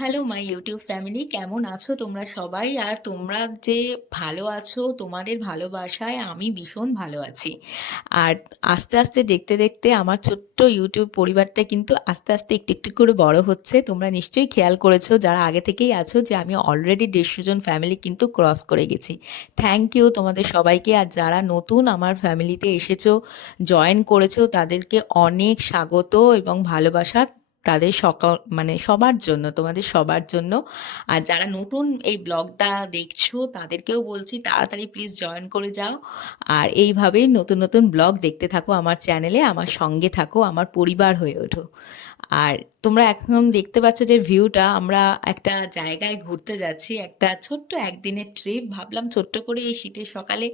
Hello my YouTube family, কেমন আছো তোমরা সবাই? আর তোমরা যে ভালো আছো, তোমাদের ভালোবাসায় আমি ভীষণ ভালো আছি। আর আস্তে আস্তে দেখতে দেখতে আমার ছোট্ট ইউটিউব পরিবারটা কিন্তু আস্তে আস্তে একটু একটু করে বড় হচ্ছে। তোমরা নিশ্চয়ই খেয়াল করেছো যারা আগে থেকেই আছো যে আমি অলরেডি 150 জন ফ্যামিলি কিন্তু ক্রস করে গেছি। থ্যাংক ইউ তোমাদের সবাইকে। আর যারা নতুন আমার ফ্যামিলিতে এসেছো, জয়েন করেছো, তাদেরকে অনেক স্বাগত এবং ভালোবাসা তাদের সবার জন্য, তোমাদের সবার জন্য। আর যারা নতুন এই ব্লগটা দেখছো তাদেরকেও বলছি তাড়াতাড়ি প্লিজ জয়েন করে যাও। আর এইভাবেই নতুন নতুন ব্লগ দেখতে থাকো আমার চ্যানেলে, আমার সঙ্গে থাকো, আমার পরিবার হয়ে ওঠো। আর তোমরা এখন দেখতে পাচ্ছ যে ভিউটা, আমরা একটা জায়গায় ঘুরতে যাচ্ছি, একটা ছোট্ট একদিনের ট্রিপ। ভাবলাম ছোট্ট করে এই শীতের সকালে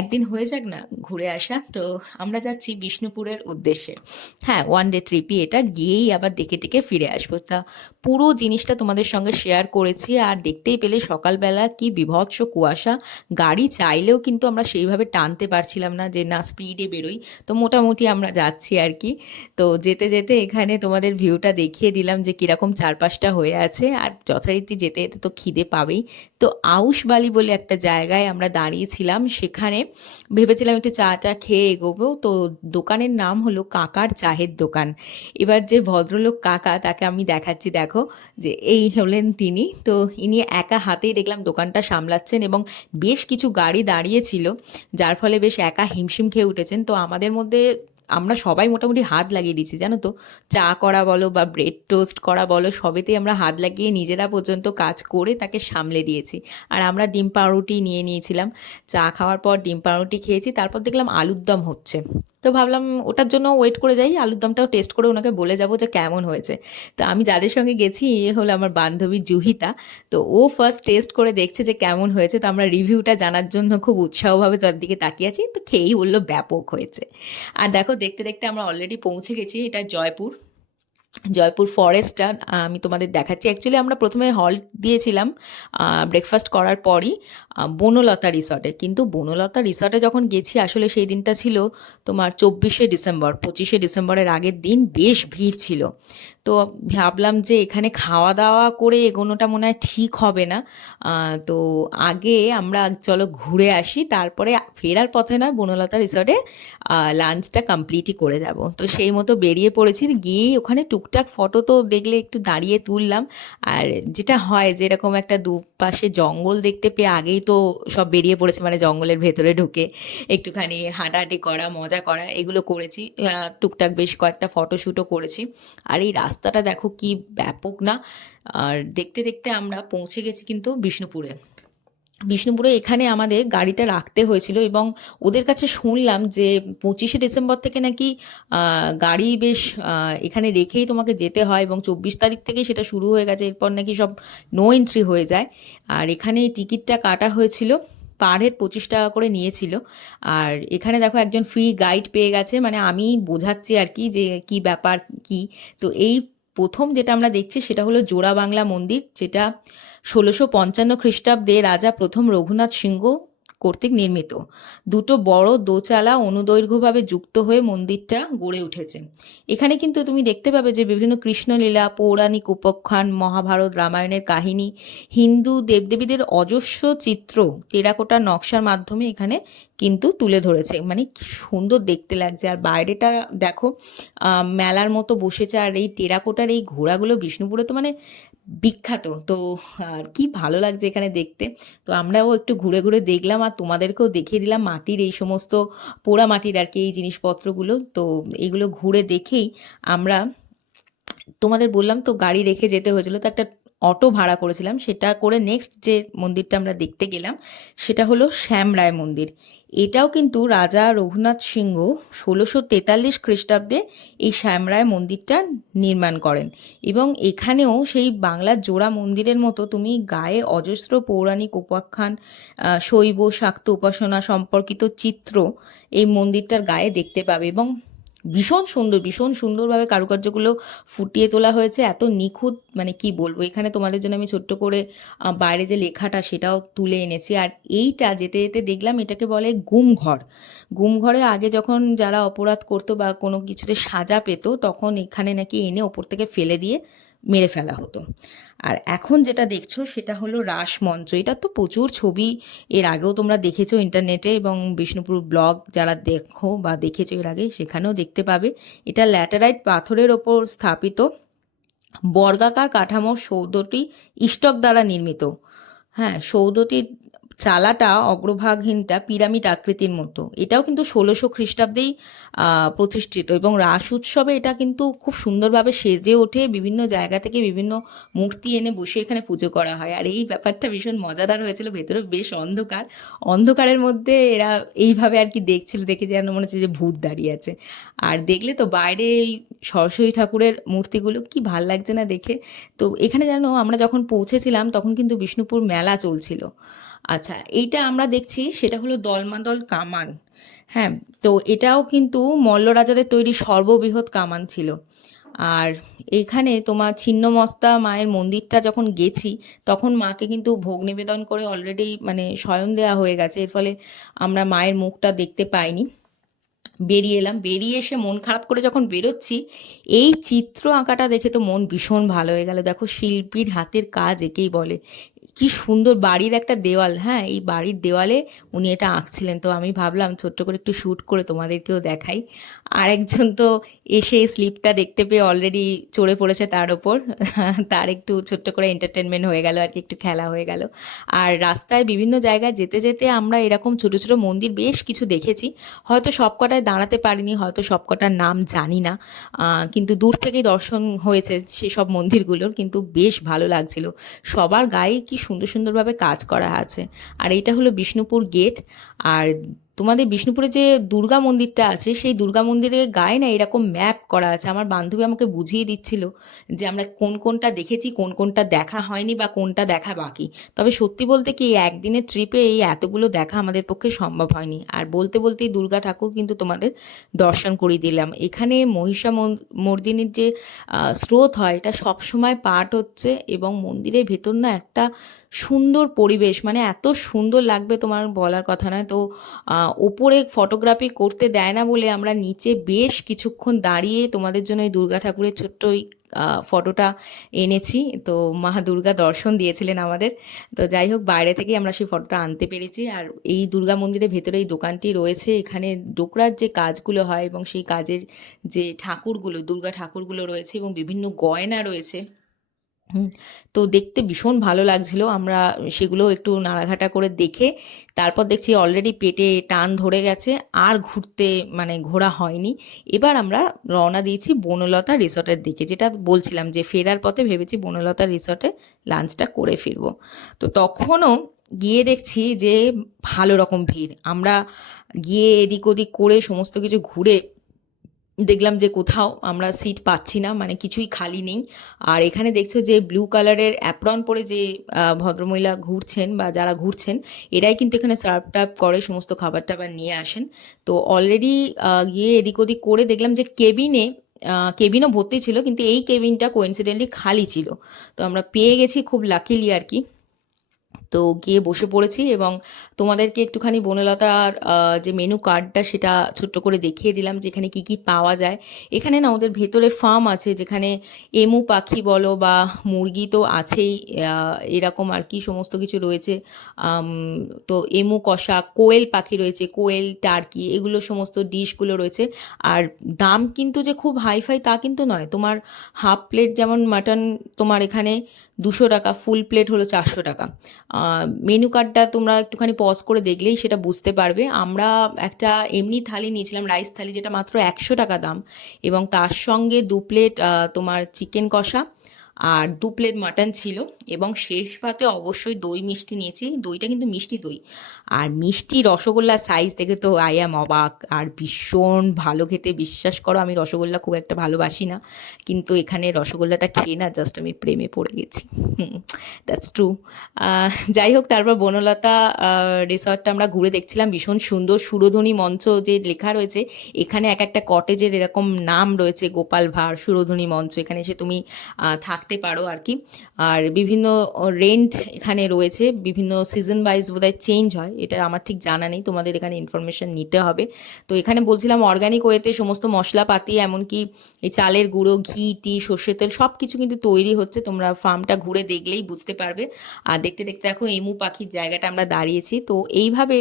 একদিন হয়ে যাক না ঘুরে আসা। তো আমরা যাচ্ছি বিষ্ণুপুরের উদ্দেশ্যে। হ্যাঁ, ওয়ান ডে ট্রিপই এটা, গিয়েই আবার দেখে টেকে ফিরে আসবো। তা পুরো জিনিসটা তোমাদের সঙ্গে শেয়ার করেছি। আর দেখতেই পেলে সকালবেলা কি বিভৎস কুয়াশা, গাড়ি চাইলেও কিন্তু আমরা সেইভাবে টানতে পারছিলাম না যে না স্পিডে বেরোই। তো মোটামুটি আমরা যাচ্ছি আর কি। তো যেতে যেতে এখানে তোমাদের ভিউটা দেখিয়ে দিলাম যে কিরকম চারপাশটা হয়ে আছে। আর যথারীতি যেতে যেতে তো খিদে পাবেই। তো আউশবালি বলে একটা জায়গায় আমরা দাঁড়িয়েছিলাম, সেখানে ভেবেছিলাম একটু চা টা খেয়ে এগোবো। তো দোকানের নাম হলো কাকার চায়ের দোকান। এবার যে ভদ্রলোক কাকা, তাকে আমি দেখাচ্ছি, দেখো যে এই হলেন তিনি। তো ইনি একা হাতেই দেখলাম দোকানটা সামলাচ্ছেন এবং বেশ কিছু গাড়ি দাঁড়িয়েছিল, যার ফলে বেশ একা হিমশিম খেয়ে উঠেছেন। তো আমাদের মধ্যে আমরা সবাই মোটামুটি হাত লাগিয়ে দিয়েছি, জানো তো। চা করা বলো বা ব্রেড টোস্ট করা বলো, সবেতেই আমরা হাত লাগিয়ে নিজেরা পর্যন্ত কাজ করে তাকে সামলে দিয়েছি। আর আমরা ডিম পাউরুটি নিয়ে নিয়েছিলাম। চা খাওয়ার পর ডিম পাউরুটি খেয়েছি, তারপর দেখলাম আলুর দম হচ্ছে। তো ভাবলাম ওটার জন্য ওয়েট করে যাই, আলুর দমটাও টেস্ট করে ওনাকে বলে যাবো যে কেমন হয়েছে। তো আমি যাদের সঙ্গে গেছি, এ হলো আমার বান্ধবী জুহিতা। তো ও ফার্স্ট টেস্ট করে দেখছে যে কেমন হয়েছে। তো আমরা রিভিউটা জানার জন্য খুব উৎসাহভাবে তার দিকে তাকিয়ে আছি। তো খেয়েই বললো ব্যাপক হয়েছে। আর দেখো দেখতে দেখতে আমরা অলরেডি পৌঁছে গেছি, এটা জয়পুর। জয়পুর ফরেস্টটা আমি তোমাদের দেখাচ্ছি। অ্যাকচুয়ালি আমরা প্রথমে হল্ট দিয়েছিলাম ব্রেকফাস্ট করার পরই বনলতা রিসর্টে। কিন্তু বনলতা রিসর্টে যখন গেছি, আসলে সেই দিনটা ছিল তোমার 24শে ডিসেম্বর, 25শে ডিসেম্বরের আগের দিন, বেশ ভিড় ছিল। তো ভাবলাম যে এখানে খাওয়া দাওয়া করে এগোনোটা মনে হয় ঠিক হবে না। তো আগে আমরা চলো ঘুরে আসি, তারপরে ফেরার পথে নয় বনলতা রিসর্টে লাঞ্চটা কমপ্লিটই করে যাব। তো সেই মতো বেরিয়ে পড়েছি। গিয়েই ওখানে টুকটাক ফটো তো দেখলে একটু দাঁড়িয়ে তুললাম। আর যেটা হয়, যেরকম একটা দুপাশে জঙ্গল দেখতে পেয়ে আগেই তো সব বেরিয়ে পড়েছে, মানে জঙ্গলের ভেতরে ঢুকে একটুখানি হাঁটাহাঁটি করা, মজা করা, এগুলো করেছি। টুকটাক বেশ কয়েকটা ফটোশ্যুটও করেছি। আর এই রাস্তাটা দেখো কি ব্যাপক না। আর দেখতে দেখতে আমরা পৌঁছে গেছি কিন্তু বিষ্ণুপুরে। বিষ্ণুপুরে এখানে আমাদের গাড়িটা রাখতে হয়েছিল এবং ওদের কাছে শুনলাম যে 25শে ডিসেম্বর থেকে নাকি গাড়ি বেশ এখানে রেখেই তোমাকে যেতে হয়, এবং 24 তারিখ থেকেই সেটা শুরু হয়ে গেছে। এরপর নাকি সব নো এন্ট্রি হয়ে যায়। আর এখানে টিকিটটা কাটা হয়েছিল, পার হেড 25 টাকা করে নিয়েছিল। আর এখানে দেখো একজন ফ্রি গাইড পেয়ে গেছে, মানে আমি বোঝাচ্ছি আর কি যে কি ব্যাপার কি। তো এই প্রথম যেটা আমরা দেখছি সেটা হলো জোড়া বাংলা মন্দির, যেটা 1655 খ্রিস্টাব্দে রাজা প্রথম রঘুনাথ সিংহ কর্তৃক নির্মিত। দুটো বড় দোচালা অনুদৈর্ঘ্যভাবে যুক্ত হয়ে মন্দিরটা গড়ে উঠেছে। এখানে কিন্তু তুমি দেখতে পাবে যে বিভিন্ন কৃষ্ণলীলা, পৌরাণিক উপাখ্যান, মহাভারত, রামায়ণের কাহিনী, হিন্দু দেবদেবীদের অজস্র চিত্র টেরাকোটার নকশার মাধ্যমে এখানে কিন্তু তুলে ধরেছে। মানে কি সুন্দর দেখতে লাগছে। আর বাইরেটা দেখো, মেলার মতো বসেছে। আর এই টেরাকোটার এই ঘোড়াগুলো বিষ্ণুপুরে তো মানে বিখ্যাত। তো আর কি ভালো লাগছে এখানে দেখতে। তো আমরাও একটু ঘুরে ঘুরে দেখলাম আর তোমাদেরকেও দেখিয়ে দিলাম মাটির এই সমস্ত, পোড়া মাটির আর কি এই জিনিসপত্রগুলো। তো এগুলো ঘুরে দেখেই আমরা, তোমাদের বললাম তো গাড়ি রেখে যেতে হয়েছিল, তো একটা অটো ভাড়া করেছিলাম। সেটা করে নেক্সট যে মন্দিরটা আমরা দেখতে গেলাম সেটা হলো শ্যামরায় মন্দির। এটাও কিন্তু রাজা রঘুনাথ সিংহ 1643 খ্রিস্টাব্দে এই শ্যামরায় মন্দিরটা নির্মাণ করেন। এবং এখানেও সেই বাংলার জোড়া মন্দিরের মতো তুমি গায়ে অজস্র পৌরাণিক উপাখ্যান, শৈব শাক্ত উপাসনা সম্পর্কিত চিত্র এই মন্দিরটার গায়ে দেখতে পাবে। এবং ভীষণ সুন্দর, ভীষণ সুন্দরভাবে কারুকার্যগুলো ফুটিয়ে তোলা হয়েছে, এত নিখুঁত, মানে কি বলবো। এখানে তোমাদের জন্য আমি ছোট্ট করে বাইরে যে লেখাটা সেটাও তুলে এনেছি। আর এইটা যেতে যেতে দেখলাম এটাকে বলে গুমঘর। গুমঘরে আগে যখন যারা অপরাধ করতো বা কোনো কিছুতে সাজা পেত, তখন এখানে নাকি এনে ওপর থেকে ফেলে দিয়ে মেরে ফেলা হতো। আর এখন যেটা দেখছো সেটা হলো রাসমঞ্চ। এটা তো প্রচুর ছবি এর আগেও তোমরা দেখেছো ইন্টারনেটে, এবং বিষ্ণুপুর ব্লগ যারা দেখো বা দেখেছো এর আগে সেখানেও দেখতে পাবে। এটা ল্যাটেরাইট পাথরের ওপর স্থাপিত বর্গাকার কাঠামোর সৌধটি ইষ্টক দ্বারা নির্মিত। হ্যাঁ, সৌধটির চালাটা অগ্রভাগহীনটা পিরামিড আকৃতির মতো। এটাও কিন্তু 1600 খ্রিস্টাব্দেই প্রতিষ্ঠিত, এবং রাস উৎসবে এটা কিন্তু খুব সুন্দরভাবে সেজে ওঠে। বিভিন্ন জায়গা থেকে বিভিন্ন মূর্তি এনে বসে এখানে পুজো করা হয়। আর এই ব্যাপারটা ভীষণ মজাদার হয়েছিল। ভেতরে বেশ অন্ধকার, অন্ধকারের মধ্যে এরা এইভাবে আর কি দেখছিল, দেখে যেন মনে হচ্ছে যে ভূত দাঁড়িয়ে আছে। আর দেখলে তো বাইরে এই সরস্বতী ঠাকুরের মূর্তিগুলো কি ভাল লাগছে না দেখে। তো এখানে জানো আমরা যখন পৌঁছেছিলাম তখন কিন্তু বিষ্ণুপুর মেলা চলছিল। আচ্ছা, এইটা আমরা দেখছি সেটা হলো দলমাদল কামান। হ্যাঁ, তো এটাও কিন্তু মল্ল রাজাদের তৈরি সর্ববৃহৎ কামান ছিল। আর এখানে তোমার ছিন্নমস্তা মায়ের মন্দিরটা যখন গেছি তখন মাকে কিন্তু ভোগ নিবেদন করে অলরেডি মানে শয়ন দেওয়া হয়ে গেছে, এর ফলে আমরা মায়ের মুখটা দেখতে পাইনি। বেরিয়ে এলাম, বেরিয়ে এসে মন খারাপ করে যখন বেরোচ্ছি, এই চিত্র আঁকাটা দেখে তো মন ভীষণ ভালো হয়ে গেল। দেখো, শিল্পীর হাতের কাজ একেই বলে। কি সুন্দর বাড়ির একটা দেওয়াল, হ্যাঁ এই বাড়ির দেওয়ালে উনি এটা আঁকছিলেন। তো আমি ভাবলাম ছোট্ট করে একটু শ্যুট করে তোমাদেরকেও দেখাই। আর একজন তো এসে স্লিপটা দেখতে পেয়ে অলরেডি চড়ে পড়েছে তার ওপর। তার একটু ছোট্ট করে এন্টারটেনমেন্ট হয়ে গেল আর কি, একটু খেলা হয়ে গেল। আর রাস্তায় বিভিন্ন জায়গায় যেতে যেতে আমরা এরকম ছোট ছোট মন্দির বেশ কিছু দেখেছি। হয়তো সবকটায় দাঁড়াতে পারিনি, হয়তো সবকটার নাম জানি না, কিন্তু দূর থেকেই দর্শন হয়েছে সেই সব মন্দিরগুলোর, কিন্তু বেশ ভালো লাগছিল। সবার গায়ে কি সুন্দর সুন্দরভাবে কাজ করা আছে। আর এইটা হলো বিষ্ণুপুর গেট। আর তোমাদের বিষ্ণুপুরে যে দুর্গা মন্দিরটা আছে সেই দুর্গা মন্দিরের গায়ে না এরকম ম্যাপ করা আছে। আমার বান্ধবী আমাকে বুঝিয়ে দিচ্ছিল যে আমরা কোন কোনটা দেখেছি, কোন কোনটা দেখা হয়নি বা কোনটা দেখা বাকি। তবে সত্যি বলতে কি এই একদিনের ট্রিপে এই এতগুলো দেখা আমাদের পক্ষে সম্ভব হয়নি। আর বলতে বলতেই দুর্গা ঠাকুর কিন্তু তোমাদের দর্শন করিয়ে দিলাম। এখানে মর্দিনীর যে স্রোত হয় এটা সবসময় পাঠ হচ্ছে, এবং মন্দিরের ভেতর না একটা সুন্দর পরিবেশ, মানে এত সুন্দর লাগবে তোমার বলার কথা নয়। তো ওপরে ফটোগ্রাফি করতে দেয় না বলে আমরা নিচে বেশ কিছুক্ষণ দাঁড়িয়ে তোমাদের জন্য এই দুর্গা ঠাকুরের ছোট্ট ওই ফটোটা এনেছি। তো মা দুর্গা দর্শন দিয়েছিলেন আমাদের। তো যাই হোক, বাইরে থেকেই আমরা সেই ফটোটা আনতে পেরেছি। আর এই দুর্গা মন্দিরের ভেতরে এই দোকানটি রয়েছে। এখানে ডোকরার যে কাজগুলো হয় এবং সেই কাজের যে ঠাকুরগুলো, দুর্গা ঠাকুরগুলো রয়েছে এবং বিভিন্ন গয়না রয়েছে। হুম, তো দেখতে ভীষণ ভালো লাগছিল। আমরা সেগুলো একটু নাড়াঘাটা করে দেখে তারপর দেখছি অলরেডি পেটে টান ধরে গেছে, আর ঘুরতে মানে ঘোরা হয়নি। এবার আমরা রওনা দিয়েছি বনলতা রিসর্টের দিকে, যেটা বলছিলাম যে ফেরার পথে ভেবেছি বনলতা রিসর্টে লাঞ্চটা করে ফিরবো। তো তখনও গিয়ে দেখছি যে ভালো রকম ভিড়। আমরা গিয়ে এদিক ওদিক করে সমস্ত কিছু ঘুরে দেখলাম যে কোথাও আমরা সিট পাচ্ছি না, মানে কিছুই খালি নেই। আর এখানে দেখছো যে ব্লু কালারের অ্যাপ্রন পরে যে ভদ্রমহিলা ঘুরছেন বা যারা ঘুরছেন, এরাই কিন্তু এখানে সার্ভ টার্ভ করে, সমস্ত খাবার টাবার নিয়ে আসেন। তো অলরেডি গিয়ে এদিক ওদিক করে দেখলাম যে কেবিনও ভর্তি ছিল, কিন্তু এই কেবিনটা কোইন্সিডেন্টলি খালি ছিল। তো আমরা পেয়ে গেছি খুব লাকিলি আর কি। তো গিয়ে বসে পড়েছি এবং তোমাদেরকে একটুখানি বনলতার যে মেনু কার্ডটা সেটা ছোট্ট করে দেখিয়ে দিলাম যে এখানে কী কী পাওয়া যায়। এখানে না ওদের ভেতরে ফার্ম আছে, যেখানে এমু পাখি বলো বা মুরগি তো আছেই, এরকম আর কি সমস্ত কিছু রয়েছে। আম, তো এমু কষা, কোয়েল পাখি রয়েছে, কোয়েল টার্কি, এগুলো সমস্ত ডিশগুলো রয়েছে। আর দাম কিন্তু যে খুব হাইফাই তা কিন্তু নয়। তোমার হাফ প্লেট যেমন মাটন তোমার এখানে 200 টাকা, ফুল প্লেট হলো 400 টাকা। মেনু কার্ডটা তোমরা একটুখানি পজ করে দেখলেই সেটা বুঝতে পারবে। আমরা একটা এমনি থালি নিয়েছিলাম, রাইস থালি, যেটা মাত্র 100 টাকা দাম, এবং তার সঙ্গে 2 প্লেট তোমার চিকেন কষা আর 2 প্লেট মাটন ছিল, এবং শেষ পাতে অবশ্যই দই মিষ্টি নিয়েছি। দইটা কিন্তু মিষ্টি দই। আর মিষ্টি রসগোল্লার সাইজ দেখে তো আই অ্যাম অবাক, আর ভীষণ ভালো খেতে। বিশ্বাস করো আমি রসগোল্লা খুব একটা ভালোবাসি না, কিন্তু এখানে রসগোল্লাটা খেয়ে না জাস্ট আমি প্রেমে পড়ে গেছি। That's true. যাই হোক, তারপর বনলতা রিসর্টটা আমরা ঘুরে দেখছিলাম। ভীষণ সুন্দর সুরধ্বনি মঞ্চ যে লেখা রয়েছে, এখানে এক একটা কটেজের এরকম নাম রয়েছে, গোপাল ভাঁড় সুরধ্বনি মঞ্চ। এখানে এসে তুমি থাকতে থাকতে পারো আর কি। আর বিভিন্ন রেন্ট এখানে রয়েছে, বিভিন্ন সিজন ওয়াইজ বোধহয় চেঞ্জ হয়, এটা আমার ঠিক জানা নেই, তোমাদের এখানে ইনফরমেশন নিতে হবে। তো এখানে বলছিলাম অর্গানিক ওয়েতে সমস্ত মশলাপাতি, এমনকি এই চালের গুঁড়ো, ঘি, টি, সর্ষের তেল সব কিছু কিন্তু তৈরি হচ্ছে, তোমরা ফার্মটা ঘুরে দেখলেই বুঝতে পারবে। আর দেখতে দেখতে দেখো এমু পাখির জায়গাটা আমরা দাঁড়িয়েছি। তো এইভাবে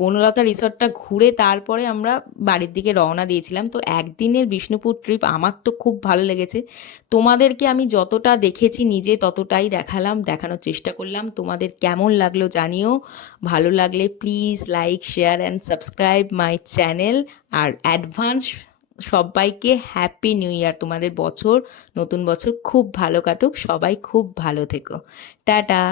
বনলতা রিসর্টটা ঘুরে তারপরে আমরা বাড়ির দিকে রওনা দিয়েছিলাম। তো একদিনের বিষ্ণুপুর ট্রিপ আমার তো খুব ভালো লেগেছে। তোমাদেরকে আমি যতটা দেখেছি নিজে ততটাই দেখালাম, দেখানোর চেষ্টা করলাম। তোমাদের কেমন লাগলো জানিও। ভালো লাগলে please like, share and subscribe my channel. আর অ্যাডভান্স সবাইকে হ্যাপি নিউ ইয়ার। তোমাদের বছর, নতুন বছর খুব ভালো কাটুক, সবাই খুব ভালো থেকো। টাটা।